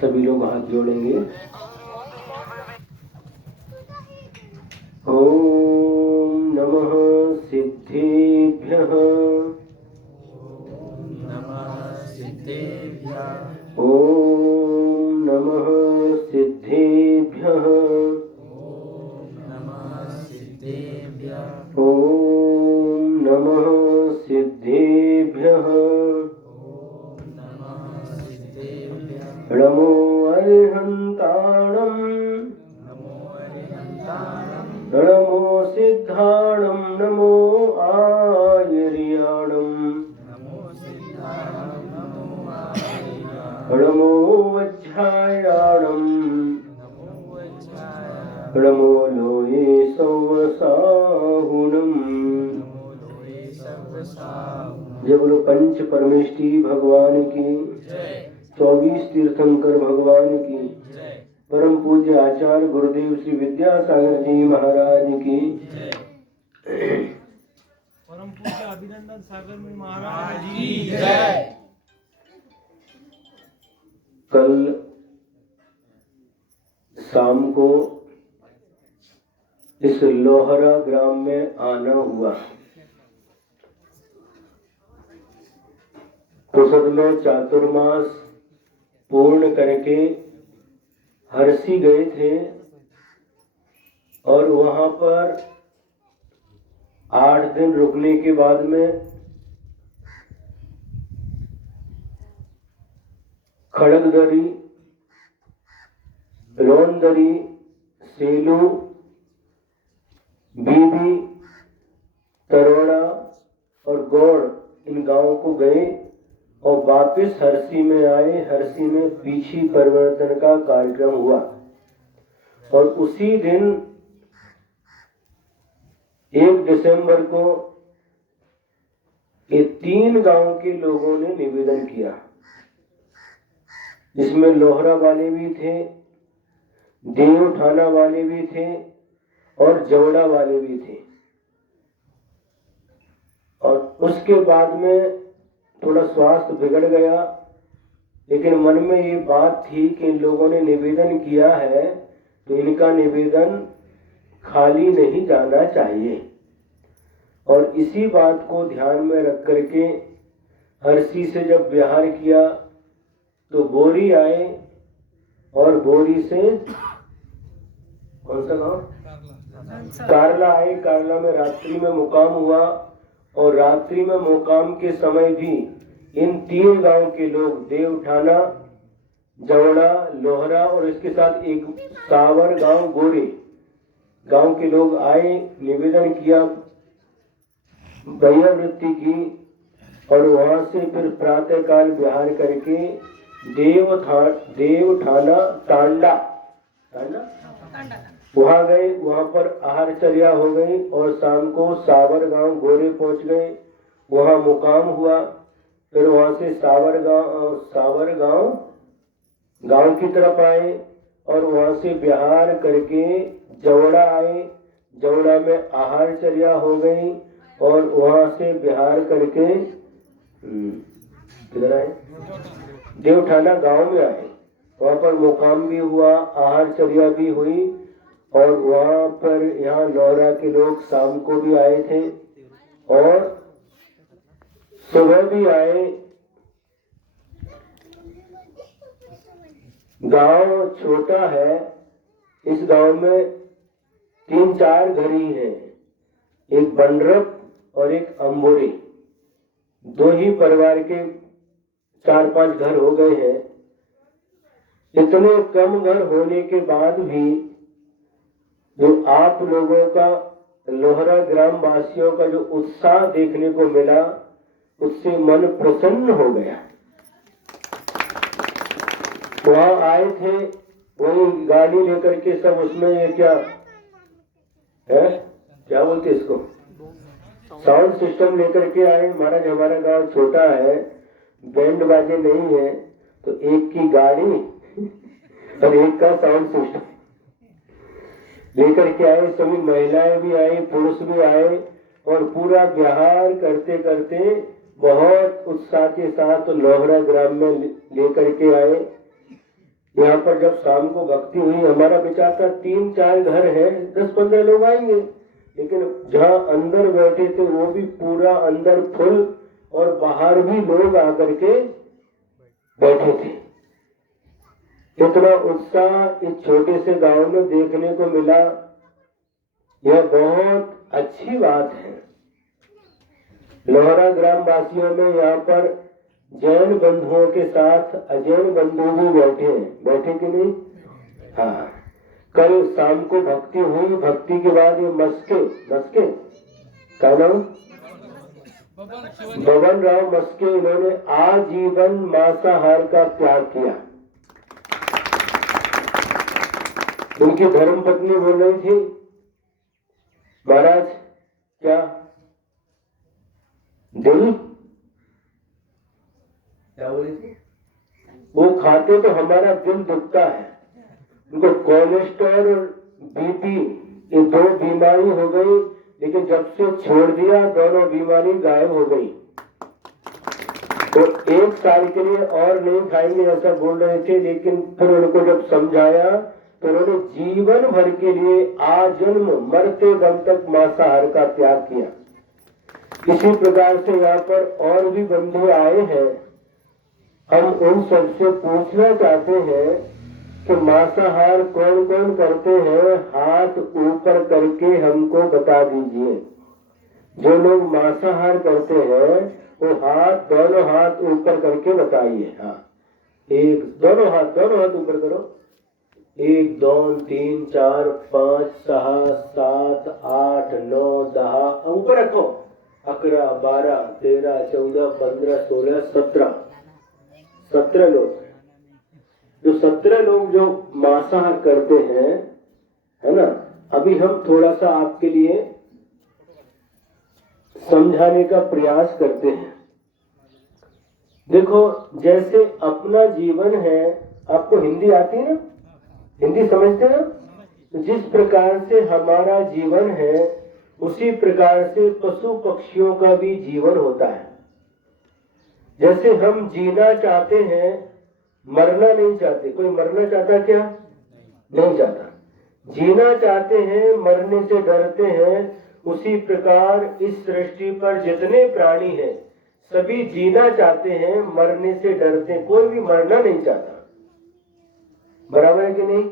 सभी लोग हाथ जोड़ेंगे। ओम नमः सिद्धेभ्यः। ओम नमः सिद्धेभ्यः। ओम नमः सिद्धेभ्यः। नमो अरिहन्ताणं नमो सिद्धाणं नमो आयर्याणं नमो वज्रायाणं नमो लोये सौवसाहुणम्। जय बोलो पंच परमेष्टि भगवान की, 24 तीर्थंकर भगवान की, परम पूज्य आचार्य गुरुदेव श्री विद्यासागर जी महाराज की, परम पूज्य अभिनंदन सागर में महाराज की जय। कल शाम को इस लोहरा ग्राम में आना हुआ। कुशल चातुर्मास पूर्ण करके हरसी गए थे और वहां पर 8 दिन रुकने के बाद में खड़गदरी, रोनदरी, सेलू, बीबी, तरोड़ा और गौड़ इन गांवों को गए और वापस हरसी में आए। हरसी में पीछी परिवर्तन का कार्यक्रम हुआ और उसी दिन 1 दिसंबर को ये 3 गांव के लोगों ने निवेदन किया, जिसमें लोहरा वाले भी थे, देवठाना वाले भी थे और जवड़ा वाले भी थे। और उसके बाद में थोड़ा स्वास्थ्य बिगड़ गया, लेकिन मन में ये बात थी कि इन लोगों ने निवेदन किया है तो इनका निवेदन खाली नहीं जाना चाहिए। और इसी बात को ध्यान में रख करके हरसी से जब विहार किया तो बोरी आए और बोरी से कौन सा गाँव, कारला आए। कारला में रात्रि में मुकाम हुआ और रात्रि में मुकाम के समय भी इन 3 गांव के लोग देवठाना, जवड़ा, लोहरा और इसके साथ एक सावर गांव गोरे गांव के लोग आए, निवेदन किया, वृत्ति की और वहां से फिर प्रातः काल विहार करके देवठाना टांडा वहां गए। वहां पर आहारचर्या हो गई और शाम को सावर गांव गोरे पहुंच गए, वहां मुकाम हुआ। फिर वहां से सावर गांव की तरफ आए और वहां से विहार करके जवड़ा आए। जवड़ा में आहारचर्या हो गई और वहां से विहार करके किधर आए, देवठाना गांव में आए। वहां पर मुकाम भी हुआ, आहारचर्या भी हुई और वहां पर यहाँ लोहरा के लोग शाम को भी आए थे और सुबह भी आए। गांव छोटा है, इस गांव में 3-4 घर ही हैं, एक बंडरप और एक अंबोरी, 2 ही परिवार के 4-5 घर हो गए हैं। इतने कम घर होने के बाद भी जो आप लोगों का, लोहरा ग्राम वासियों का जो उत्साह देखने को मिला, उससे मन प्रसन्न हो गया। वहां आए थे, वही गाड़ी लेकर के सब, उसमें ये क्या है, क्या बोलते इसको, साउंड सिस्टम लेकर के आए। महाराज हमारा गांव छोटा है, बैंड बाजे नहीं है, तो एक की गाड़ी और एक का साउंड सिस्टम लेकर के आए। सभी महिलाएं भी आई, पुरुष भी आए और पूरा विहार करते करते बहुत उत्साह के साथ लोहरा ग्राम में लेकर के आए। यहाँ पर जब शाम को भक्ति हुई, हमारा विचार था 3-4 घर है, 10-15 लोग आएंगे, लेकिन जहाँ अंदर बैठे थे वो भी पूरा अंदर फुल और बाहर भी लोग आकर के बैठे थे। इतना उत्साह इस छोटे से गांव में देखने को मिला, यह बहुत अच्छी बात है। लोहरा ग्राम वासियों में यहाँ पर जैन बंधुओं के साथ अजैन बंधु भी बैठे कि नहीं? हाँ, कल शाम को भक्ति हुई, भक्ति के बाद ये मस्के क्या नाम, बबन राव मस्के, इन्होंने आजीवन मांसाहार का त्याग किया। उनकी धर्म पत्नी बोल रही थी, महाराज क्या दिल, क्या बोली थी, वो खाते तो हमारा दिल दुखता है। उनको कोलेस्ट्रॉल और बीपी ये 2 बीमारी हो गई, लेकिन जब से छोड़ दिया दोनों बीमारी गायब हो गई। तो 1 साल के लिए और नहीं खाएंगे ऐसा बोल रहे थे, लेकिन फिर उनको जब समझाया तो उन्होंने जीवन भर के लिए आजन्म मरते दम तक मांसाहार का त्याग किया। इसी प्रकार से यहाँ पर और भी बंधु आए हैं, हम उन सबसे पूछना चाहते हैं कि मांसाहार कौन कौन करते हैं, हाथ ऊपर करके हमको बता दीजिए। जो लोग मांसाहार करते हैं वो दोनों हाथ ऊपर करके बताइए। हाँ, दोनों हाथ ऊपर करो। 1 2 3 4 5 6 7 8 9 10 ऊपर रखो। 11 12 13 14 15 16 17 लोग, जो 17 लोग जो मांसाहार करते हैं, है ना। अभी हम थोड़ा सा आपके लिए समझाने का प्रयास करते हैं। देखो, जैसे अपना जीवन है, आपको हिंदी आती है ना, हिंदी समझते हैं? तो जिस प्रकार से हमारा जीवन है उसी प्रकार से पशु पक्षियों का भी जीवन होता है। जैसे हम जीना चाहते हैं, मरना नहीं चाहते। कोई मरना चाहता क्या? नहीं चाहता। जीना चाहते हैं, मरने से डरते हैं। उसी प्रकार इस सृष्टि पर जितने प्राणी हैं सभी जीना चाहते हैं, मरने से डरते हैं। कोई भी मरना नहीं चाहता, बराबर है कि नहीं?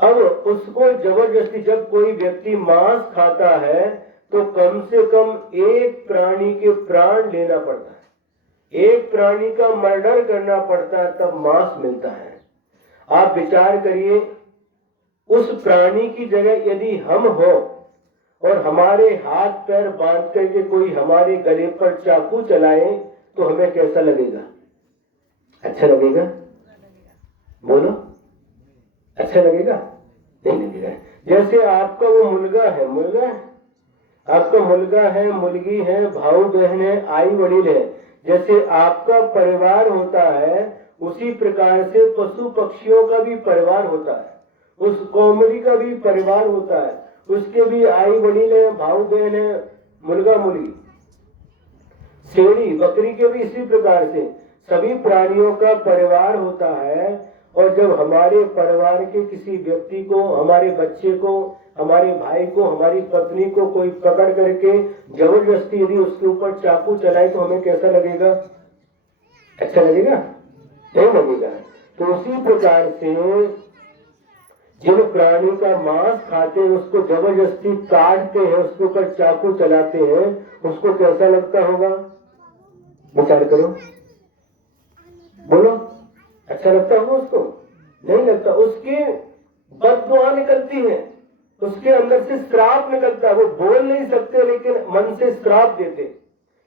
अब उसको जबरदस्ती, जब कोई व्यक्ति मांस खाता है तो कम से कम एक प्राणी के प्राण लेना पड़ता है, एक प्राणी का मर्डर करना पड़ता है, तब मांस मिलता है। आप विचार करिए, उस प्राणी की जगह यदि हम हो और हमारे हाथ पैर बांध करके कोई हमारे गले पर चाकू चलाए तो हमें कैसा लगेगा? अच्छा लगेगा? बोलो, अच्छा लगेगा? नहीं लगेगा। जैसे आपका वो मुर्गा है, आपका मुर्गा है, मुर्गी है, भाऊ बहन है, आई वडील है, जैसे आपका परिवार होता है उसी प्रकार से पशु पक्षियों का भी परिवार होता है, उस कोमरी का भी परिवार होता है, उसके भी आई वडील है, भाऊ बहन है, मुर्गा मुर्गी, शेरी बकरी के भी इसी प्रकार से सभी प्राणियों का परिवार होता है। और जब हमारे परिवार के किसी व्यक्ति को, हमारे बच्चे को, हमारे भाई को, हमारी पत्नी को कोई पकड़ करके जबरदस्ती यदि उसके ऊपर चाकू चलाए तो हमें कैसा लगेगा? अच्छा लगेगा? नहीं लगेगा। तो उसी प्रकार से जिन प्राणी का मांस खाते हैं उसको जबरदस्ती काटते हैं, उसके ऊपर चाकू चलाते हैं, उसको कैसा लगता होगा? विचार करो, बोलो, अच्छा लगता होगा उसको? नहीं लगता। उसकी बददुआ निकलती है, उसके अंदर से श्राप निकलता है। वो बोल नहीं सकते लेकिन मन से श्राप देते,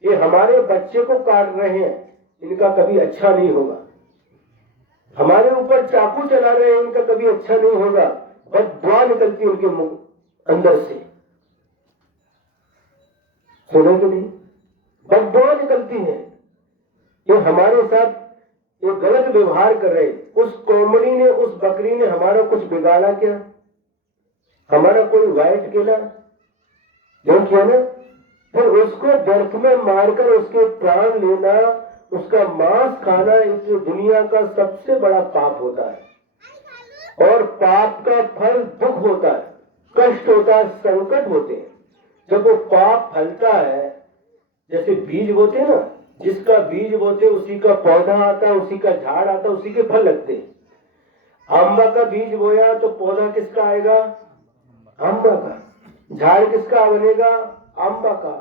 ये हमारे बच्चे को काट रहे हैं, इनका कभी अच्छा नहीं होगा। हमारे ऊपर चाकू चला रहे हैं, इनका कभी अच्छा नहीं होगा। बददुआ निकलती है उनके मुंह अंदर से, सुने कि नहीं? बददुआ निकलती है। ये हमारे साथ ये गलत व्यवहार कर रहे। उस कोमड़ी ने, उस बकरी ने हमारा कुछ बिगाड़ा क्या? हमारा कोई वाइट केला देखिए ना, फिर उसको व्यर्थ में मारकर उसके प्राण लेना, उसका मांस खाना इस दुनिया का सबसे बड़ा पाप होता है। और पाप का फल दुख होता है, कष्ट होता है, संकट होते हैं। जब वो पाप फलता है, जैसे बीज बोते हैं ना, जिसका बीज बोते उसी का पौधा आता, उसी का झाड़ आता, उसी के फल लगते हैं। आंबा का बीज बोया तो पौधा किसका आएगा? आंबा का। झाड़ किसका बनेगा? आंबा का।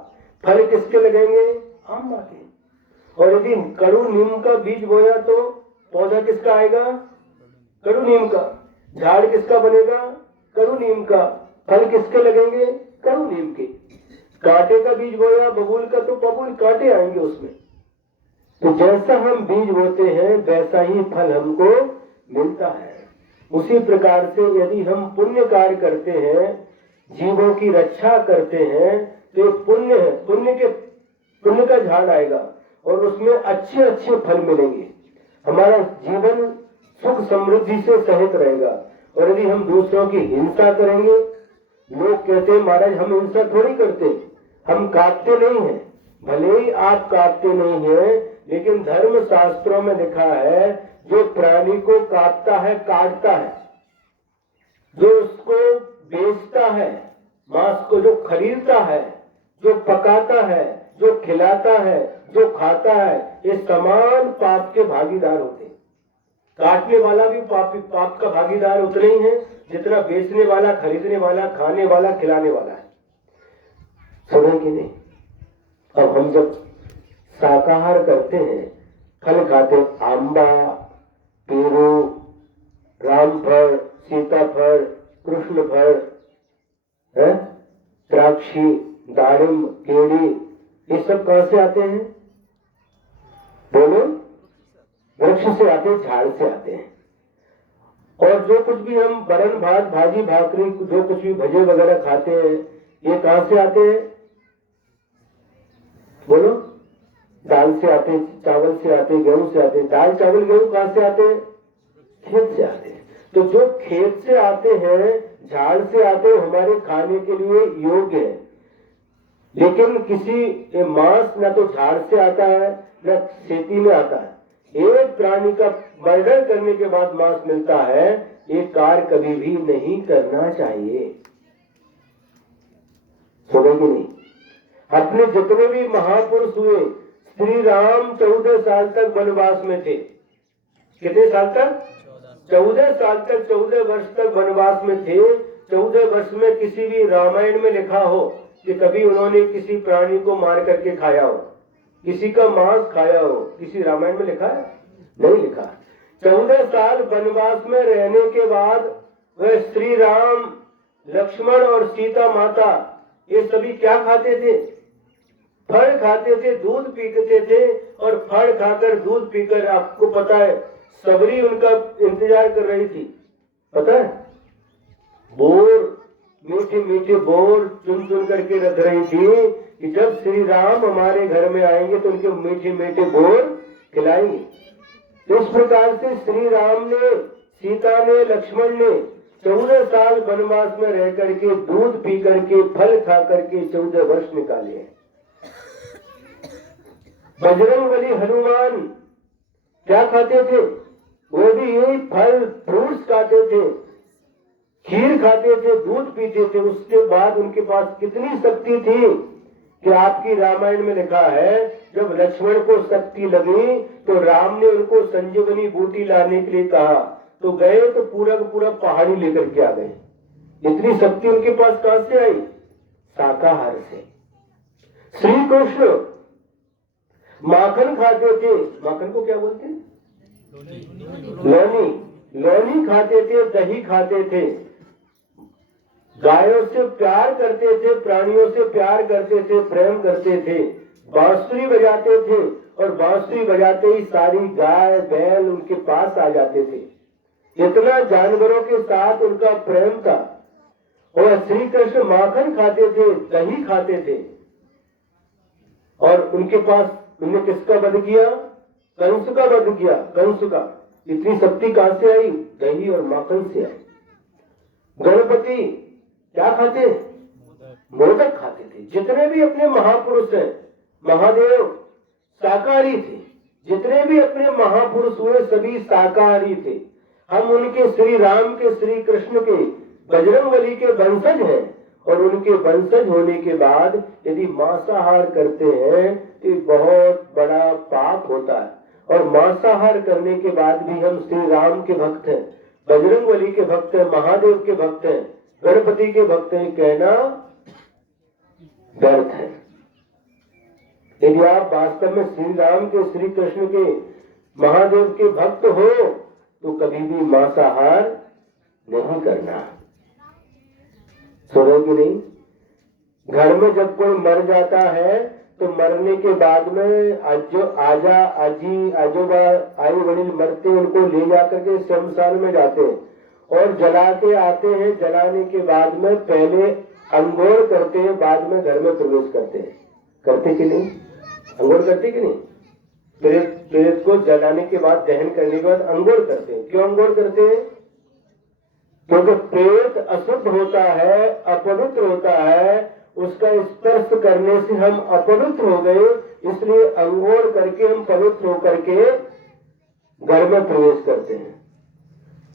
फल किसके लगेंगे? आंबा के। और यदि कड़ू नीम का बीज बोया तो पौधा किसका आएगा? कड़ू नीम का। झाड़ किसका बनेगा? कड़ू नीम का। फल किसके लगेंगे? कड़ू नीम के। कांटे का बीज बोया बबूल का तो बबूल कांटे आएंगे उसमें। तो जैसा हम बीज बोते हैं वैसा ही फल हमको मिलता है। उसी प्रकार से यदि हम पुण्य कार्य करते हैं, जीवों की रक्षा करते हैं, तो पुण्य है, पुण्य का झाड़ आएगा और उसमें अच्छे अच्छे फल मिलेंगे। हमारा जीवन सुख समृद्धि से सहित रहेगा। और यदि हम दूसरों की हिंसा करेंगे, लोग कहते हैं महाराज हम हिंसा थोड़ी करते, हम काटते नहीं हैं। भले ही आप काटते नहीं हैं, लेकिन धर्म शास्त्रों में लिखा है जो प्राणी को काटता है, काटता है, जो उसको बेचता है, मांस को जो खरीदता है, जो पकाता है, जो खिलाता है, जो खाता है, ये समान पाप के भागीदार होते हैं। काटने वाला भी पाप का भागीदार उतना ही है जितना बेचने वाला, खरीदने वाला, खाने वाला, खिलाने वाला है। सुने कि नहीं? अब हम जब शाकाहार करते हैं, फल खाते, आंबा, पेरू, रामफल, सीताफल, कृष्णफल, द्राक्षी, दारिम, केड़ी, ये सब कहां से आते हैं? बोलो, वृक्ष से आते हैं, झाड़ से आते हैं। और जो कुछ भी हम वरण भात, भाजी, भाकरी, जो कुछ भी भजे वगैरह खाते हैं, ये कहां से आते हैं? बोलो, दाल से आते हैं, चावल से आते हैं, गेहूं से आते हैं। दाल, चावल, गेहूं कहां से आते हैं? खेत से आते हैं। तो जो खेत से आते हैं, झाड़ से आते हैं, हमारे खाने के लिए योग्य है। लेकिन किसी मांस ना तो झाड़ से आता है न खेती में आता है। एक प्राणी का मर्डर करने के बाद मांस मिलता है, ये कार्य कभी भी नहीं करना चाहिए। सुनेंगे नहीं? अपने जितने भी महापुरुष हुए, श्री राम 14 साल तक वनवास में थे। कितने साल तक? 14 साल तक, 14 वर्ष तक वनवास में थे। 14 वर्ष में किसी भी रामायण में लिखा हो कि कभी उन्होंने किसी प्राणी को मार करके खाया हो, किसी का मांस खाया हो? किसी रामायण में लिखा है? नहीं लिखा। 14 साल वनवास में रहने के बाद वह श्री राम, लक्ष्मण और सीता माता ये सभी क्या खाते थे? फल खाते थे, दूध पीते थे। और फल खाकर, दूध पीकर, आपको पता है सबरी उनका इंतजार कर रही थी। पता है? बोर, मीठे मीठे बोर चुन चुन करके रख रही थी कि जब श्री राम हमारे घर में आएंगे तो उनके मीठे मीठे बोर खिलाएंगे। तो इस प्रकार से श्री राम ने, सीता ने, लक्ष्मण ने 14 साल वनवास में रह करके, दूध पी करके, फल खा करके 14 वर्ष निकाले हैं। बजरंगबली हनुमान क्या खाते थे? वो भी यही फल, फ्रूट्स खाते थे, खीर खाते थे, दूध पीते थे। उसके बाद उनके पास कितनी शक्ति थी कि आपकी रामायण में लिखा है जब लक्ष्मण को शक्ति लगी तो राम ने उनको संजीवनी बूटी लाने के लिए कहा, तो गए तो पूरा का पूरा पहाड़ी लेकर के आ गए। इतनी शक्ति उनके पास कहां से आई? शाकाहार से। श्री कृष्ण माखन खाते थे। माखन को क्या बोलते हैं? लोनी। लोनी खाते थे, दही खाते थे, गायों से प्यार करते थे, प्राणियों से प्यार करते थे, प्रेम करते थे, बांसुरी बजाते थे। और बांसुरी बजाते ही सारी गाय बैल उनके पास आ जाते थे। इतना जानवरों के साथ उनका प्रेम था। और श्री कृष्ण माखन खाते थे, दही खाते थे। और उनके पास उन्होंने किसका वध किया? कंस का वध किया। कंस का। इतनी शक्ति कहां से आई? दही और माखन से आई। गणपति क्या खाते? मोदक खाते थे। जितने भी अपने महापुरुष हैं, महादेव शाकाहारी थे, जितने भी अपने महापुरुष हुए सभी शाकाहारी थे। हम उनके श्री राम के, श्री कृष्ण के, बजरंगबली के वंशज हैं और उनके वंशज होने के बाद यदि मांसाहार करते हैं तो बहुत बड़ा पाप होता है। और मांसाहार करने के बाद भी हम श्री राम के भक्त हैं, बजरंगबली के भक्त हैं, महादेव के भक्त हैं, गणपति के भक्त हैं, कहना व्यर्थ है। यदि आप वास्तव में श्री राम के, श्री कृष्ण के, महादेव के भक्त हो तो कभी भी मांसाहार नहीं करना। सुनो कि नहीं? घर में जब कोई मर जाता है तो मरने के बाद में आजा आजी आजोबा आई वडील मरते, उनको ले जाकर के शमशान में जाते हैं और जला के आते हैं। जलाने के बाद में पहले अंगोर करते हैं, बाद में घर में प्रवेश करते हैं। करते कि नहीं? अंगोर करते कि नहीं? प्रेत को जलाने के बाद, दहन करने के बाद अंगोर करते हैं। क्यों अंगोर करते हैं? क्योंकि प्रेत अशुद्ध होता है, अपवित्र होता है, उसका स्पर्श करने से हम अपवित्र हो गए, इसलिए अंगोर करके हम पवित्र होकर के घर में प्रवेश करते हैं।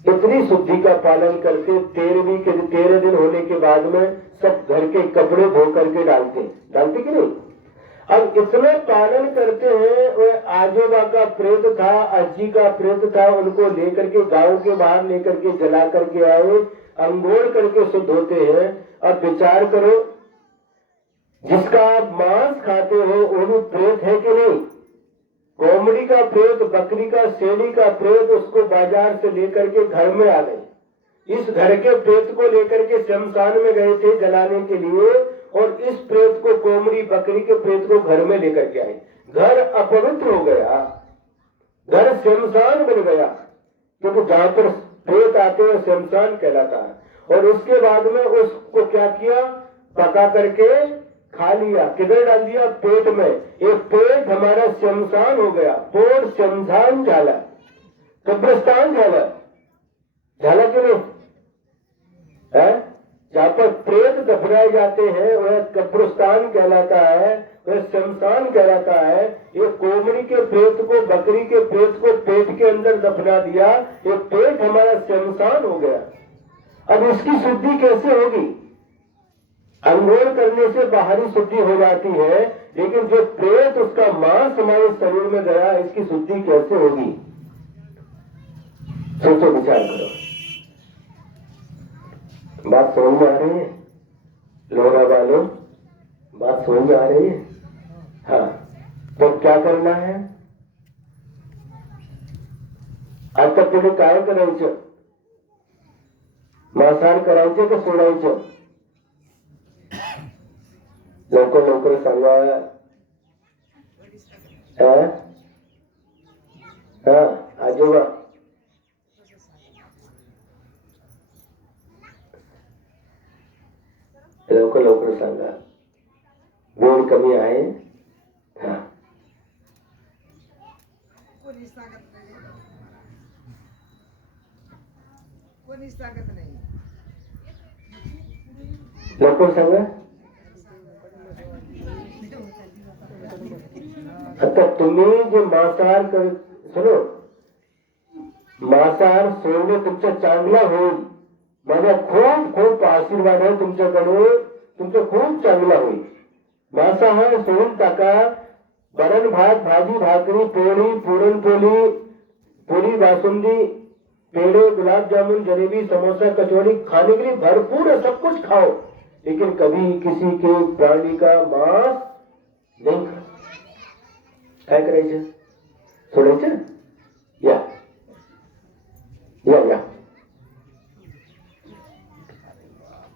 इतनी शुद्धि का पालन करके 13 दिन होने के बाद में सब घर के कपड़े धो करके डालते कि नहीं? अब इतना पालन करते हैं। वह आजोबा का प्रेत था, अज्जी का प्रेत था, उनको लेकर के गांव के बाहर लेकर के जला करके आए, अंगोर करके शुद्ध होते हैं। अब विचार करो, जिसका आप मांस खाते हो वो भी प्रेत है कि नहीं? कोमड़ी का प्रेत, बकरी का, शेरी का प्रेत, उसको बाजार से लेकर के घर में आ गए। इस घर के प्रेत को लेकर के शमशान में गए थे जलाने के लिए और इस प्रेत को, कोमड़ी बकरी के प्रेत को घर में लेकर के आए। घर अपवित्र हो गया, घर शमशान बन गया, क्योंकि जहां पर प्रेत आते हैं शमशान कहलाता है। और उसके बाद में उसको क्या किया? पका करके खा लिया। किधर डाल दिया? पेट में। एक पेट हमारा शमशान हो गया, पोट शमशान झाला, कब्रिस्तान झाला, झाला क्यों नहीं है? जहाँ पर प्रेत दफनाए जाते हैं वह कब्रिस्तान कहलाता है, वह शमशान कहलाता है। ये कोमड़ी के प्रेत को, बकरी के प्रेत को पेट के अंदर दफना दिया, ये पेट हमारा शमशान हो गया। अब इसकी शुद्धि कैसे होगी? अंगोर करने से बाहरी शुद्धि हो जाती है, लेकिन जो प्रेत, उसका मांस हमारे शरीर में गया, इसकी शुद्धि कैसे होगी? सोचो, विचार करो। बात समझ में आ रही है लोहरा वालों? बात समझ में आ रही है? हाँ, तो क्या करना है? आज तक तुम्हें काय करायचं? मांसाहार करायचं का सोडायचं? लवकर सांगा. आजोबा, लवकर सांगा. वेळ कमी आहे. कोणी सांगत नाही. लवकर सांगा. आता तुम्ही जे मांसाहार सुनो, मांसाहार सोडणे तुमचा चांगला होईल. माझा खूप खूप आशीर्वाद आहे तुमच्याकडे, तुमचं खूप चांगला होईल. मांसाहार सोडून टाका. वरण भात, भाजी, भाकरी, पोळी, पुरणपोळी, पूरी, बासुंदी, पेड़े, गुलाब जामुन, जलेबी, समोसा, कचौड़ी खाने के लिए भरपूर है, सब कुछ खाओ, लेकिन कभी किसी के प्राणी का मांस नहीं खाओ. काय करायचं? सोडायचं? या या या.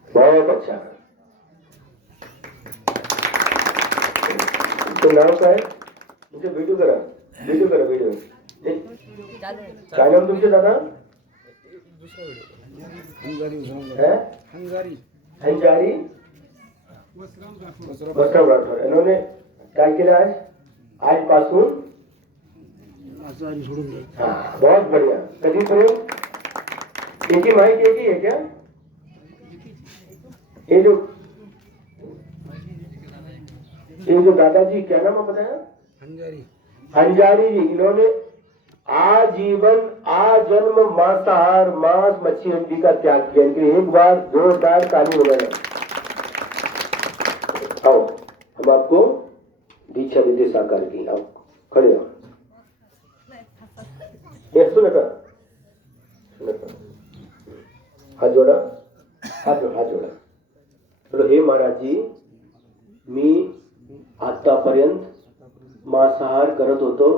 बहुत अच्छा. तुमचं नाव काय? तुमचे व्हिडिओ करा, व्हिडिओ. काय नाम तुमचे दादा? हंजारी वस्त्रम राठौर. इन्होंने काय केलं आज पासून? हाँ, बहुत बढ़िया. कभी प्रयोग एक ही माइक एक ही है क्या? ये जो ये जो दादाजी क्या नाम है बताया? हंजारी जी। इन्होंने आजीवन आजन्म मांसाहार मांस मच्छी हड्डी का त्याग किया। इनके एक बार जोरदार ताली बजाना। आओ हम आपको दीक्षा देते साकार की। आओ खड़े हो। ये सुन हाथ जोड़ा, हाथ जोड़ा। चलो हे महाराज जी, मी आतापर्यंत मांसाहार करत होतो,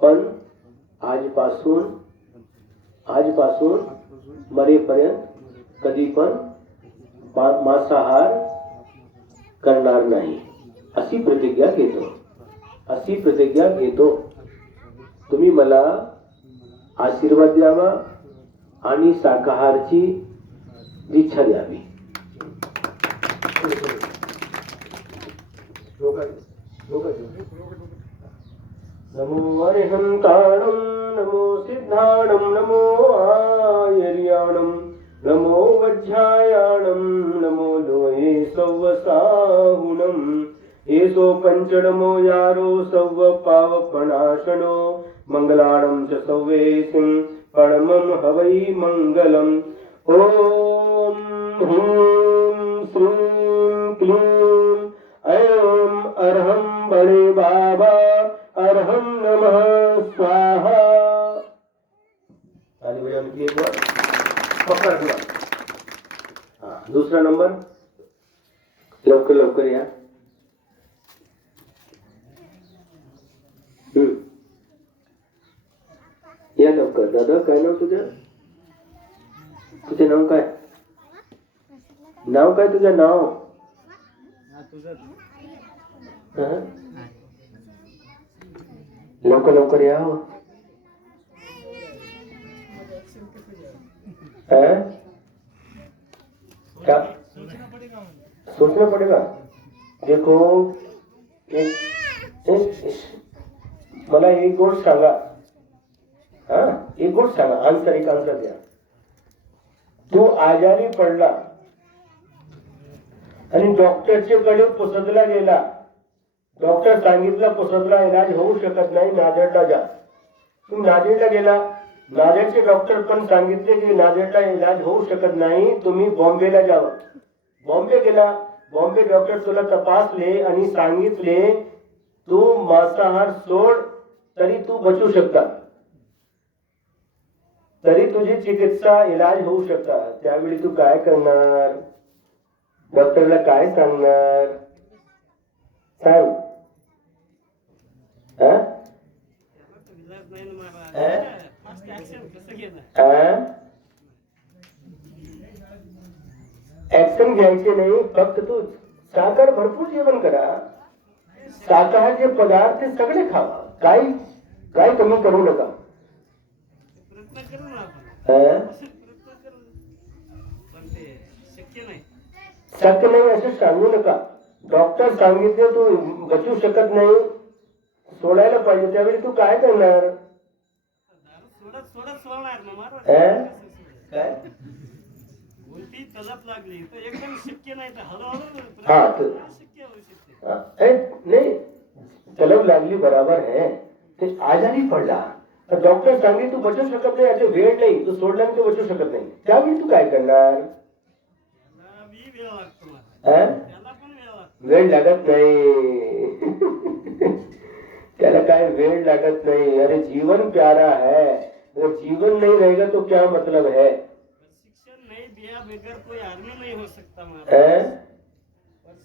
पण आजपासून मरेपर्यंत कधी पण मांसाहार करणार नाही अशी प्रतिज्ञा घेतो। तुम्ही मला आशीर्वाद द्यावा आणि शाकाहारची दीक्षा द्यावी। नमो अरिहंताणं नमो सिद्धाणं नमो आयर्याणं नमो वज्रायाणं नमो लोये सव्वसाहुणं येसो पंचडमो यारो सव्व पावपणाशनो मंगलाणं च सव्वेसिं परमं हवै मंगलम्। ओम ह्रीं श्रीं क्लीं ऐं अरहं बड़े बाबा अरहं नमः स्वाहा। ताली बजाने की एक बार पकड़ हुआ। हाँ दूसरा नंबर लवकर या। या लवकर। दादा काय नाव तुझं? तुझे नाव काय? नाव काय तुझं नाव? लवकर या। क्या सोचना पड़ेगा? देखो मला एक गोष्ट सांगा। एक गोष्ट सांगा, एक आन्सर द्या। तू आजारी पडला आणि डॉक्टरचे कडे पुसदला गेला, डॉक्टर सांगितलं पुसदला इलाज होऊ शकत नाही, नांदेडला जा। तू नांदेडला गेला, नांदेडचे डॉक्टर पण सांगितले की नांदेडला इलाज होऊ शकत नाही, तुम्ही बॉम्बेला जावा। बॉम्बे गेला, बॉम्बे डॉक्टर तुला तपासले आणि सांगितले तू मांसाहार सोड तरी तू बचू शकता, तरी तुझी चिकित्सा इलाज होऊ शकता। त्यावेळी तू काय करणार? डॉक्टरला काय सांगणार? सांग। ऍक्शन घ्यायचे नाही, फक्त तू शाकाहार भरपूर जेवण करा, शाकाहारचे पदार्थ सगळे खावा, काय कमी करू नका। शक्य नाही असं सांगू नका। डॉक्टर सांगितले तू बचू शकत नाही, सोडायला पाहिजे, त्यावेळी तू काय करणार? नाही तलब लागली बराबर है, ते आजारी पडला तर डॉक्टर सांगे तू बचू शकत नाही, असे वेळ नाही, तू सोडला तू बचू शकत नाही, त्यावेळी तू काय करणार? वेळ लागत नाही, त्याला काय वेळ लागत नहीं। अरे जीवन प्यारा है, वो जीवन नहीं रहेगा तो क्या मतलब है? शिक्षण नहीं दिया बगैर कोई आदमी नहीं हो सकता महाराज।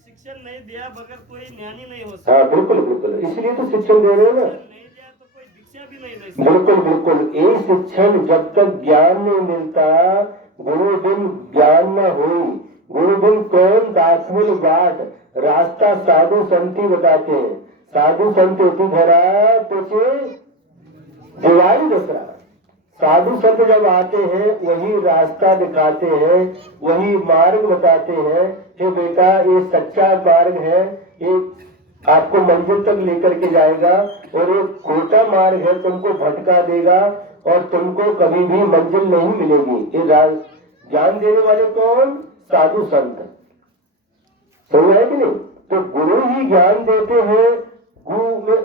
शिक्षण नहीं दिया बगैर कोई ज्ञानी नहीं हो सकता। हाँ बिल्कुल, इसलिए तो शिक्षण दे रहे हो ना। नहीं दिया तो कोई दीक्षा भी नहीं ले सकता। बिल्कुल, ये शिक्षण जब तक ज्ञान नहीं मिलता, गुरु बिन ज्ञान न हुई, गुरु बिन कौन दाखिल बाट, रास्ता साधु संती बताते हैं। साधु संत होती घरा त्याचे दिवाळी दसरा। साधु संत जब आते हैं वही रास्ता दिखाते हैं, वही मार्ग बताते हैं। हे बेटा ये सच्चा मार्ग है, ये आपको मंजिल तक लेकर के जाएगा, और ये खोटा मार्ग है, तुमको भटका देगा और तुमको कभी भी मंजिल नहीं मिलेगी। ये ज्ञान देने वाले कौन? साधु संत। समझ है कि नहीं? तो गुरु ही ज्ञान देते हैं।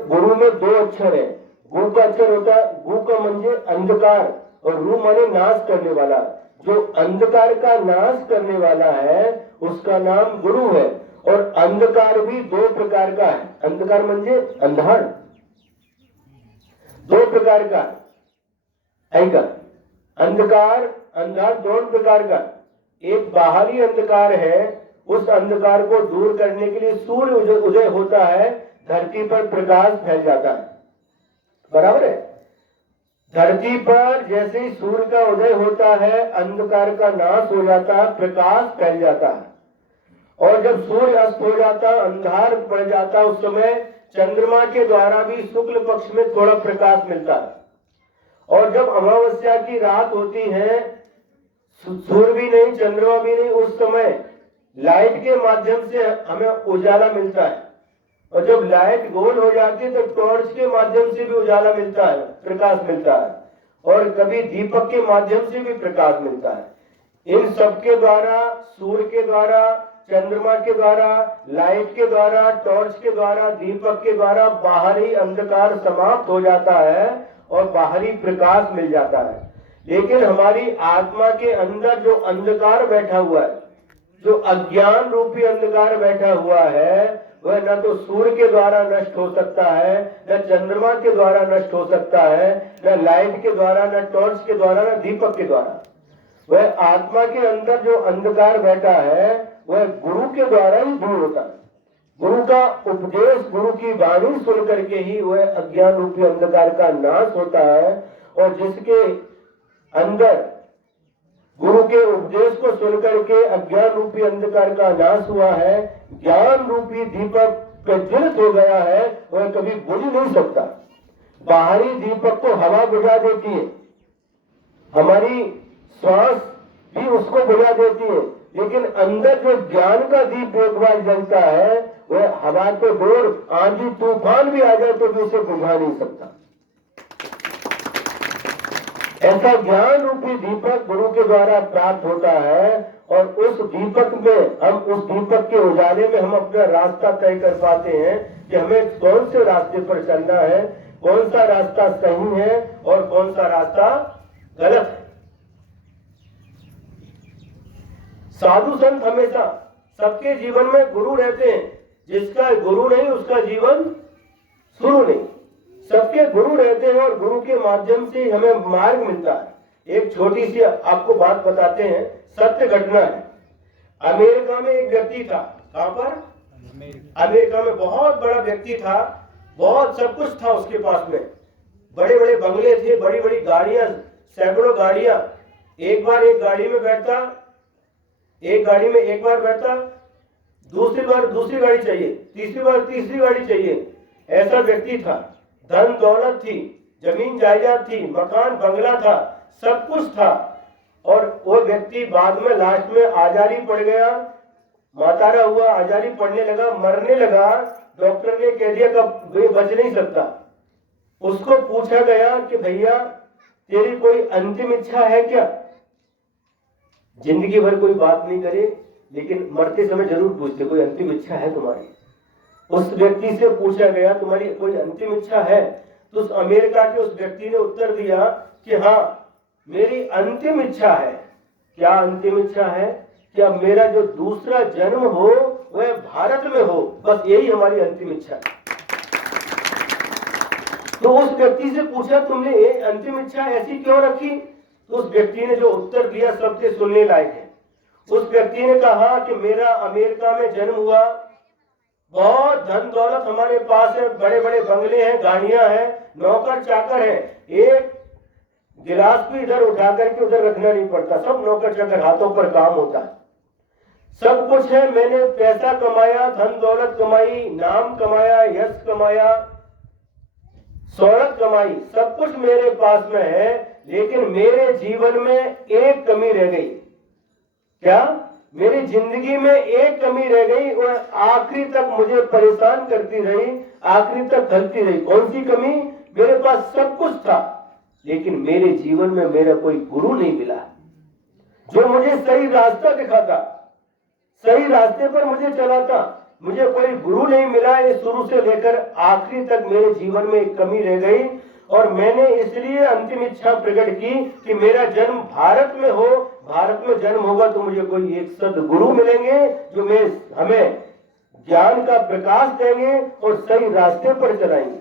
गुरु में दो अक्षर है। गु का अक्षर होता है, गु का म्हणजे अंधकार और रू माने नाश करने वाला। जो अंधकार का नाश करने वाला है उसका नाम गुरु है। और अंधकार भी दो प्रकार का है। अंधकार म्हणजे अंधार, दो प्रकार का है का। अंधकार अंधार दोनों प्रकार का। एक बाहरी अंधकार है, उस अंधकार को दूर करने के लिए सूर्य उदय होता है, धरती पर प्रकाश फैल जाता है। बराबर है। धरती पर जैसे ही सूर्य का उदय होता है अंधकार का नाश हो जाता है, प्रकाश फैल जाता है। और जब सूर्य अस्त हो जाता, अंधार पड़ जाता, उस समय चंद्रमा के द्वारा भी शुक्ल पक्ष में थोड़ा प्रकाश मिलता है। और जब अमावस्या की रात होती है, सूर्य भी नहीं चंद्रमा भी नहीं, उस समय लाइट के माध्यम से हमें उजाला मिलता है। और जब लाइट गोल हो जाती है तो टॉर्च के माध्यम से भी उजाला मिलता है, प्रकाश मिलता है। और कभी दीपक के माध्यम से भी प्रकाश मिलता है। इन सब के द्वारा, सूर्य के द्वारा, चंद्रमा के द्वारा, लाइट के द्वारा, टॉर्च के द्वारा, दीपक के द्वारा बाहरी अंधकार समाप्त हो जाता है और बाहरी प्रकाश मिल जाता है। लेकिन हमारी आत्मा के अंदर जो अंधकार बैठा हुआ है, जो अज्ञान रूपी अंधकार बैठा हुआ है, वह न तो सूर्य के द्वारा नष्ट हो सकता है, न चंद्रमा के द्वारा नष्ट हो सकता है, न लाइट के द्वारा, न टॉर्च के द्वारा, न दीपक के द्वारा। वह आत्मा के अंदर जो अंधकार बैठा है वह गुरु के द्वारा ही दूर होता है। गुरु का उपदेश, गुरु की वाणी सुन करके ही वह अज्ञान रूपी अंधकार का नाश होता है। और जिसके अंदर गुरु के उपदेश को सुन करके अज्ञान रूपी अंधकार का नाश हुआ है, ज्ञान रूपी दीपक प्रज्वलित हो गया है, वह कभी बुझ नहीं सकता। बाहरी दीपक को हवा बुझा देती है, हमारी श्वास भी उसको बुझा देती है, लेकिन अंदर जो ज्ञान का दीप एक बार जलता है वह हवा के दूर आंधी तूफान भी आ जाए तो भी उसे बुझा नहीं सकता। ऐसा ज्ञान रूपी दीपक गुरु के द्वारा प्राप्त होता है। और उस दीपक में हम, उस दीपक के उजाले में हम अपना रास्ता तय कर पाते हैं कि हमें कौन से रास्ते पर चलना है, कौन सा रास्ता सही है और कौन सा रास्ता गलत है। साधु संत हमेशा सबके जीवन में गुरु रहते हैं। जिसका गुरु नहीं उसका जीवन शुरू नहीं। सबके गुरु रहते हैं और गुरु के माध्यम से हमें मार्ग मिलता है। एक छोटी सी आपको बात बताते हैं, सत्य घटना है। अमेरिका में एक व्यक्ति था। कहां पर? अमेरिका में बहुत बड़ा व्यक्ति था, बहुत सब कुछ था उसके पास में। बड़े बड़े बंगले थे, बड़ी बड़ी गाड़ियां, सैकड़ों गाड़ियां। एक बार एक गाड़ी में बैठता, एक गाड़ी में एक बार बैठता, दूसरी बार दूसरी गाड़ी चाहिए, तीसरी बार तीसरी गाड़ी चाहिए। ऐसा व्यक्ति था। धन दौलत थी, जमीन जायदाद थी, मकान बंगला था, सब कुछ था। और वो व्यक्ति बाद में लास्ट में आजारी पड़ गया, मातारा हुआ, आजारी पड़ने लगा, मरने लगा। डॉक्टर ने कह दिया कि बच नहीं सकता। उसको पूछा गया कि भैया तेरी कोई अंतिम इच्छा है क्या? जिंदगी भर कोई बात नहीं करे लेकिन मरते समय जरूर पूछते कोई अंतिम इच्छा है तुम्हारी। उस व्यक्ति से पूछा गया तुम्हारी कोई अंतिम इच्छा है? तो उस अमेरिका के उस व्यक्ति ने उत्तर दिया कि हाँ मेरी अंतिम इच्छा है। क्या अंतिम इच्छा है? क्या मेरा जो दूसरा जन्म हो वह भारत में हो, बस यही हमारी अंतिम इच्छा है। तो उस व्यक्ति से पूछा तुमने ये अंतिम इच्छा ऐसी क्यों रखी? तो उस व्यक्ति ने जो उत्तर दिया सबसे सुनने लायक है। उस व्यक्ति ने कहा कि मेरा अमेरिका में जन्म हुआ, बहुत धन दौलत हमारे पास है, बड़े बड़े बंगले हैं, गाड़ियां हैं, नौकर चाकर है, एक गिलास भी इधर उठा करके उधर रखना नहीं पड़ता, सब नौकर चाकर हाथों पर काम होता है, सब कुछ है। मैंने पैसा कमाया, धन दौलत कमाई, नाम कमाया, यश कमाया, शोहरत कमाई, सब कुछ मेरे पास में है, लेकिन मेरे जीवन में एक कमी रह गई। क्या? मेरी जिंदगी में एक कमी रह गई और आखिरी तक मुझे परेशान करती रही, आखिरी तक खलती रही। कौन सी कमी? मेरे पास सब कुछ था लेकिन मेरे जीवन में मेरा कोई गुरु नहीं मिला जो मुझे सही रास्ता दिखाता, सही रास्ते पर मुझे चलाता। मुझे कोई गुरु नहीं मिला। ये शुरू से लेकर आखिरी तक मेरे जीवन में एक कमी रह गई और मैंने इसलिए अंतिम इच्छा प्रकट की कि मेरा जन्म भारत में हो। भारत में जन्म होगा तो मुझे कोई एक सद्गुरु मिलेंगे जो हमें ज्ञान का प्रकाश देंगे और सही रास्ते पर चलाएंगे,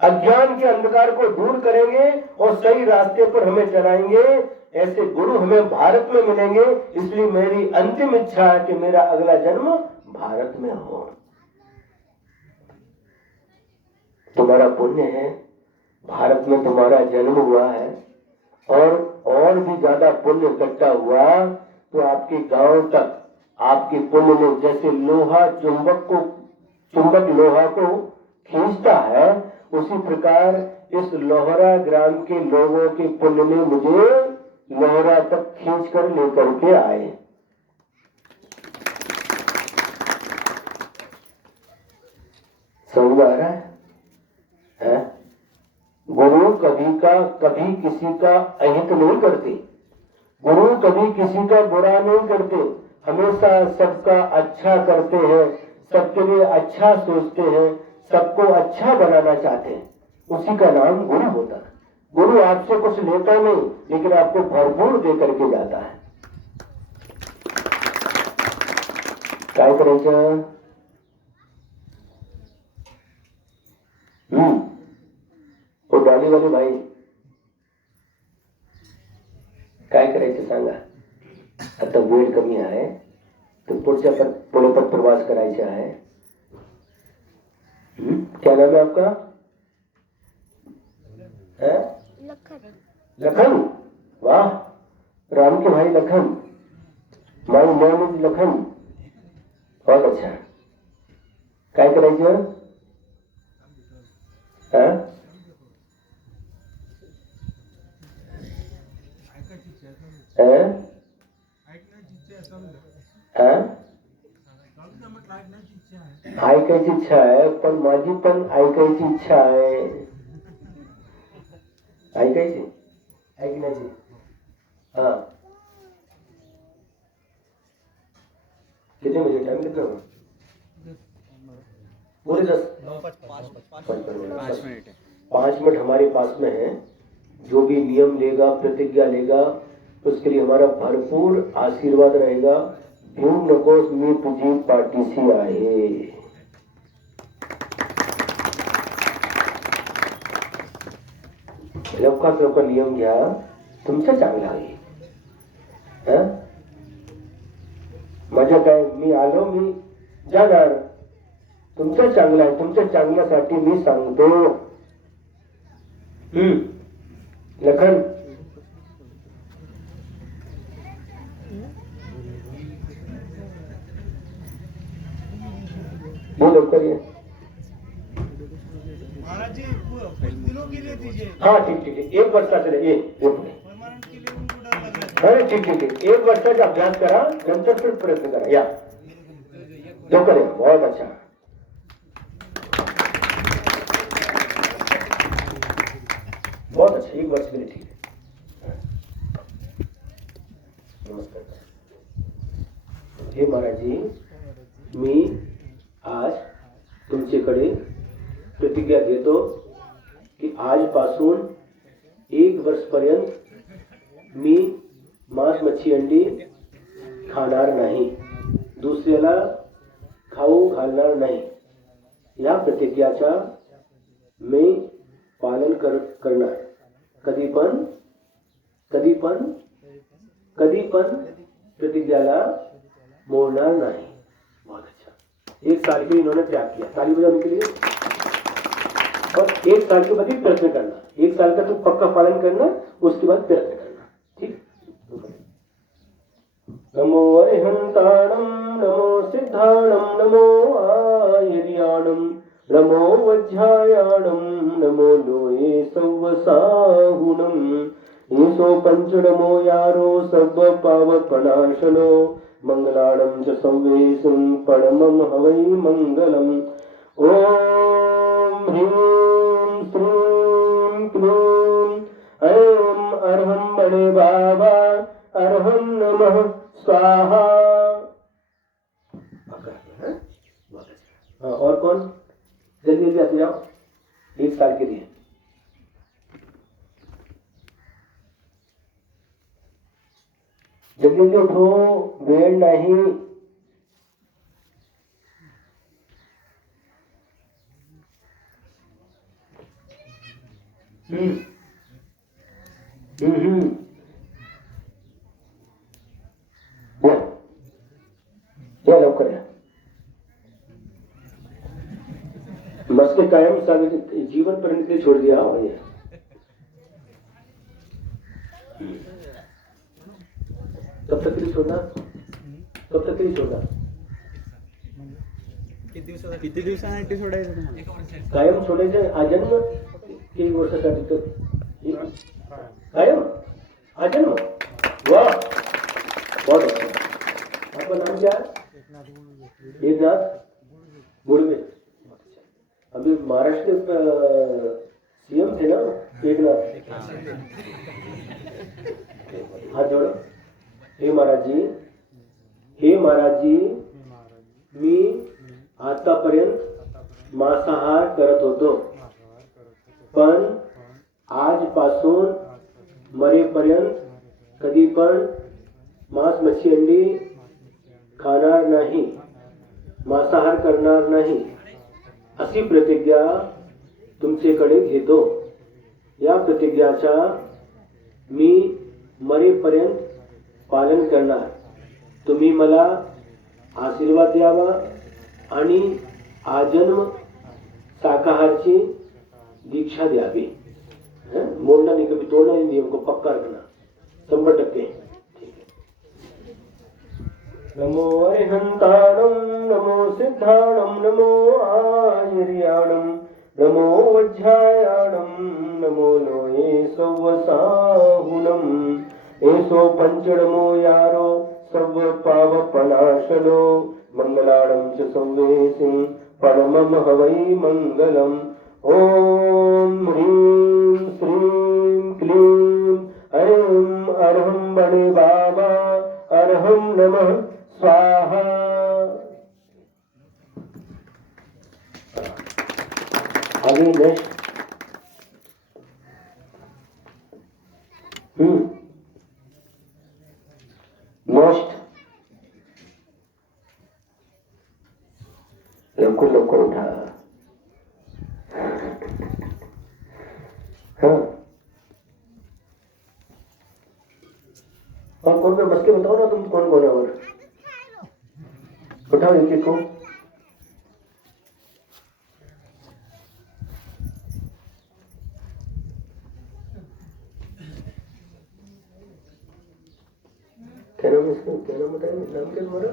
अज्ञान के अंधकार को दूर करेंगे और सही रास्ते पर हमें चलाएंगे। ऐसे गुरु हमें भारत में मिलेंगे। इसलिए मेरी अंतिम इच्छा है कि मेरा अगला जन्म भारत में हो। तुम्हारा पुण्य है, भारत में तुम्हारा जन्म हुआ है और भी ज्यादा पुण्य इकट्ठा हुआ तो आपके गांव तक आपके पुण्य ने जैसे लोहा चुंबक लोहा को खींचता है, उसी प्रकार इस लोहरा ग्राम के लोगों के पुण्य ने मुझे लोहरा तक खींच कर लेकर के आए। समझ आ रहा है? गुरु कभी किसी का अहित नहीं करते, गुरु कभी किसी का बुरा नहीं करते, हमेशा सबका अच्छा करते हैं, सबके लिए अच्छा सोचते हैं, सबको अच्छा बनाना चाहते हैं। उसी का नाम गुरु होता है। गुरु आपसे कुछ लेता नहीं, लेकिन आपको भरपूर दे करके जाता है। क्या करायचं? वो डाली वाले भाई काय करायचं सांगा? आता वेळ कमी आहे तो पुढच्या पुढे प्रवास करायचा आहे। क्या नाम है आपका? है लखन। वाह, राम के भाई Lakhan. My name is Lakhan. बहुत अच्छा। काय करायचं? ऐकायची इच्छा आहे, पण माझी पण ऐकायची इच्छा आहे। ऐकायची ऐकण्याची। हा, कितने बजे टाइम कितना हुआ? पूरे 5 मिनट हमारे पास में है। जो भी नियम लेगा, प्रतिज्ञा लेगा, उसके लिए हमारा भरपूर आशीर्वाद रहेगा। भिऊ नकोस मी तुझी पाठीशी आहे। लवकर नियम घ्या, तुमचं चांगलं आहे। माझ्या काय मी आलो, मी जाणार, तुमचं चांगलं आहे। तुमच्या चांगल्यासाठी मी सांगतो। लखन, वो लवकर ये। महाराज जी कुछ दिनों के लिए दीजिए। हाँ ठीक है, 1 वर्षाचे ये परमानेंट के लिए उनको डर लग रहा है। अरे ठीक 1 वर्षाचा अभ्यास करा, नंतर फिर प्रयत्न करा। या लवकर या, बहुत अच्छा। बहुत अच्छा, 1 वर्ष के लिए ठीक है। नमस्कार। हे महाराज जी, मी आज तुमच्याकडे प्रतिज्ञा घेतो की आजपासून 1 वर्षपर्यंत मी मांस मच्छी अंडी खाणार नाही, दुसऱ्याला खाऊ घालणार नाही। या प्रतिज्ञाचा मी पालन करणार। कधी पण प्रतिज्ञाला मोडणार नाही। बहुत अच्छा। 1 साल के लिए इन्होंने त्याग किया, ताली बजाने के लिए। और 1 साल के बाद ही प्रयत्न करना, 1 साल का तो पक्का पालन करना, उसके बाद प्रयत्न करना। ठीक। नमो अरिहंताणम, नमो सिद्धाणम, नमो आयर्याणम, नमो वज्रायाणम, नमो लोये सव्वसाहुणम। ईसो पंचनमो यारो सब पावपनाशनो, मंगलाणं च संवेशं परमं हवै मंगलम्। ओम ह्रीं श्रीं क्लीं ऐं अर्हं बड़े बाबा अर्हं नमः स्वाहा। जल्दी जल्दी आते जाओ, 1 साल के लिए। जल्दी जल्दी उठो, वेळ नाही। या लवकर या। मस्के कायम जीवन पर्यंत के छोड़ दिया भैया। कब तक के लिए छोड़ना? कब तक के लिए छोड़ना? किती दिवसांसाठी सोडायचं तुम्हाला? कायम सोडायचं आजन्म किती वर्षासाठी तर कायम आजन्म। वाह, बहुत अच्छा। आपका नाम क्या है? एकनाथ गुड़वे। अभी महाराष्ट्र के सीएम थे ना एकनाथ। हाथ जोड़ो। हे महाराज जी, हे महाराज जी, मी आतापर्यंत मांसाहार करत होतो, पण आजपासून मरेपर्यंत कधी पण मांस मच्छी अंडी खाणार नाही, मांसाहार करणार नाही, अशी प्रतिज्ञा तुमच्याकडे घेतो। या प्रतिज्ञाचा मी मरेपर्यंत पालन करणार। तुम्ही मला आशीर्वाद द्यावा आणि आजन्म शाकाहारची दीक्षा द्यावी। मोड़ना नहीं, कभी तोड़ना नहीं, नियम को पक्का रखना 100%। नमो अरिहंताणं, नमो सिद्धाणं, नमो आयर्याणं, नमो वज्रायाणं, नमो लोये सवसाहुणं। एसो पंचडमो यारो सर्व पावपनाशनो, मंगलाणं च संवेसिं परमं हवै मंगलम्। ओम ह्रीं श्रीं क्लीं ऐं अर्हं बड़े बाबा अर्हं नमः स्वाहा। आगे नेक्स्ट। नेक्स्ट लवकर लवकर उठा। हाँ, और कौन में मस्के बताओ ना, तुम कौन कौन है और उठाओ एक एक को। क्या नाम है इसका? क्या नाम बताइए? नाम क्या तुम्हारा?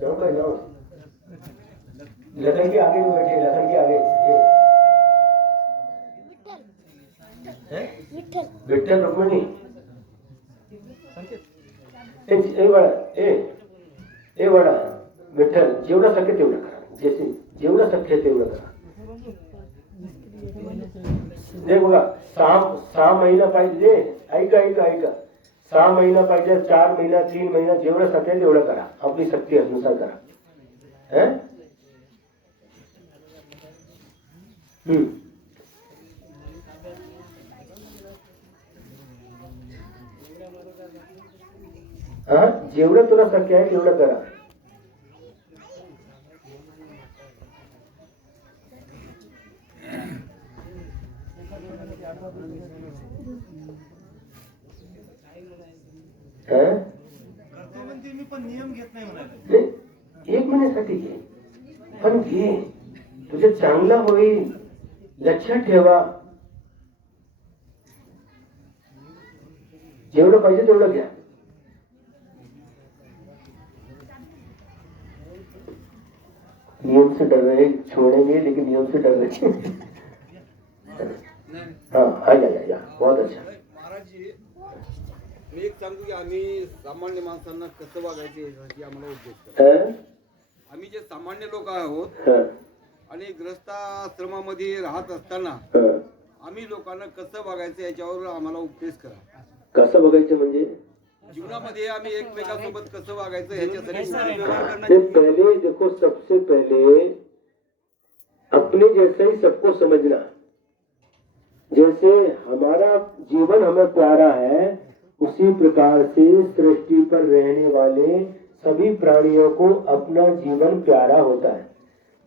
नाम का नाम लखन के आगे में बैठे, लखन के आगे विठ्ठल रुक्मिणी। ए वाडा विठ्ठल, जेवढा शक्य तेवढं करा, जसे जेवढं शक्य तेवढं करा। देख बघा, 6 महिना पाहिजे। ऐका ऐका ऐका, 6 महिना पाहिजे, 4 महिना, 3 महिना, जेवढं शक्य तेवढं करा, आपली शक्ती अनुसार करा। हाँ, जेवढं तुला शक्य आहे तेवढं करा। मी पण नियम घेत नाही म्हणाले। 1 महिन्यासाठी घे, पण घे, तुझे चांगला होईल, लक्षात ठेवा। जेवढं पाहिजे तेवढं घ्या। नियम से डर रहे, छोड़ेंगे लेकिन नियम से डर रहे। हाँ, आ जा, बहुत अच्छा। महाराज जी, मी एक सांगतो की आम्ही सामान्य माणसांना कसं वागायचे याची आम्हाला उपदेश करा। आम्ही जे सामान्य लोक आहोत आणि ग्रस्ताश्रमामध्ये राहत असताना आम्ही लोकांना कसं वागायचं याच्यावर आम्हाला उपदेश करा। कसं बघायचं म्हणजे? जीवनामध्ये आम्ही एकमेकांसोबत कसं वागायचं ह्याच्यासाठी व्यवहार तो करण्याची पहले देखो, सबसे पहले अपने जैसे ही सबको समझना। जैसे हमारा जीवन हमें प्यारा है, उसी प्रकार से सृष्टि पर रहने वाले सभी प्राणियों को अपना जीवन प्यारा होता है।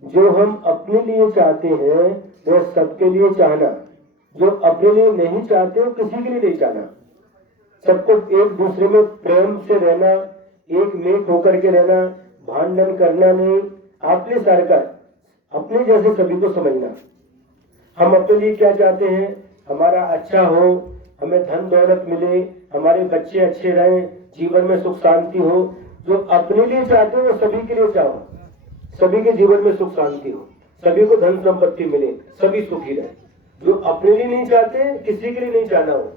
जो हम अपने लिए चाहते हैं वो सबके लिए चाहना, जो अपने लिए नहीं चाहते वो किसी के लिए नहीं चाहना। सबको एक दूसरे में प्रेम से रहना, एक मेक होकर के रहना, भांडन करना नहीं। आपने सरकार अपने जैसे सभी को समझना। हम अपने लिए क्या चाहते हैं, हमारा अच्छा हो, हमें धन दौलत मिले, हमारे बच्चे अच्छे रहें, जीवन में सुख शांति हो। जो अपने लिए चाहते हो वो सभी के लिए चाहो, सभी के जीवन में सुख शांति हो, सभी को धन संपत्ति मिले, सभी सुखी रहे। जो अपने लिए नहीं चाहते किसी के लिए नहीं चाहना हो।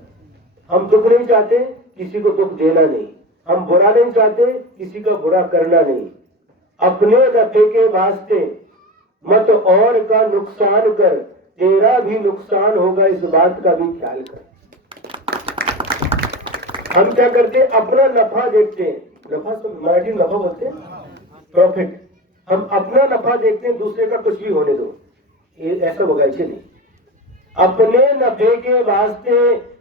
हम दुख नहीं चाहते, किसी को दुख देना नहीं। हम बुरा नहीं चाहते, किसी का बुरा करना नहीं। अपने नफे के वास्ते मत और का नुकसान कर, तेरा भी नुकसान होगा, इस बात का भी ख्याल कर। हम क्या करते, अपना नफा देखते हैं। नफा तो मराठी नफा बोलते हैं, प्रॉफिट। हम अपना नफा देखते हैं, दूसरे का कुछ भी होने दो, ये ऐसा बगाइए नहीं। अपने नफे के वास्ते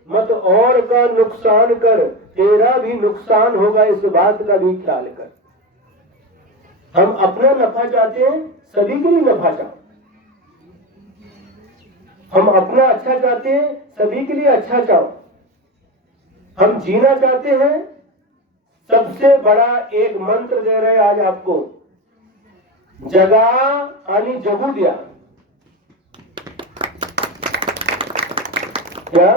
मत और का नुकसान कर, तेरा भी नुकसान होगा, इस बात का भी ख्याल कर। हम अपना नफा चाहते हैं, सभी के लिए नफा चाहो। हम अपना अच्छा चाहते हैं, सभी के लिए अच्छा चाहो। हम जीना चाहते हैं, सबसे बड़ा एक मंत्र दे रहे आज आपको, जगा आणि जगू द्या। क्या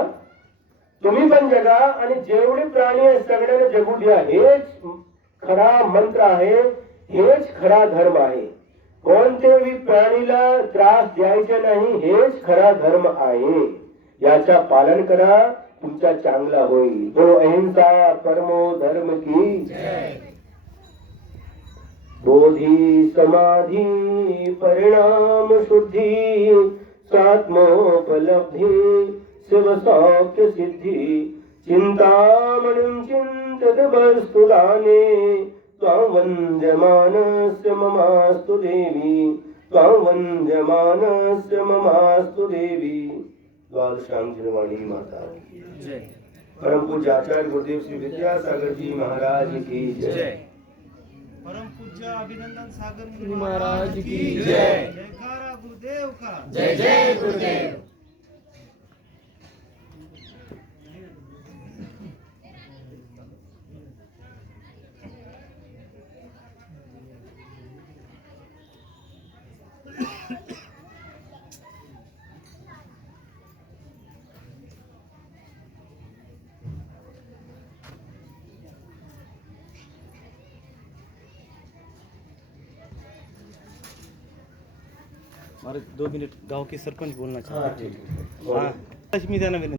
तुम्ही पण जगा आणि जेवढे प्राणी आहेत सगळ्यांना जगू द्या। हेच खरा मंत्र आहे, हेच खरा धर्म आहे। कोणत्याही प्राणीला त्रास द्यायचा नाही, हेच खरा धर्म आहे। याचा पालन करा, तुमचा चांगला होईल। बोलो अहिंसा परमो धर्म की जय। बोधी समाधी परिणाम शुद्धि, स्वात्मोपलब्धि शिव सौख्य सिद्धि। चिंतामणिं चिंतित वस्तुदाने, त्वां वन्द्यमानस्य ममास्तु देवी, त्वां वन्द्यमानस्य ममास्तु देवी। द्वादशांग जिनवाणी माता की जय। परम पूज्य आचार्य गुरुदेव श्री विद्यासागर जी महाराज की जय। परम पूज्य अभिनंदन सागर मुनि महाराज महाराज की की जय। जयकारा गुरुदेव का जय जय गुरुदेव। हमारे 2 मिनट गांव के सरपंच बोलना हाँ चाहते ठीक है। हैं। हाँ, मी त्यांना विनंती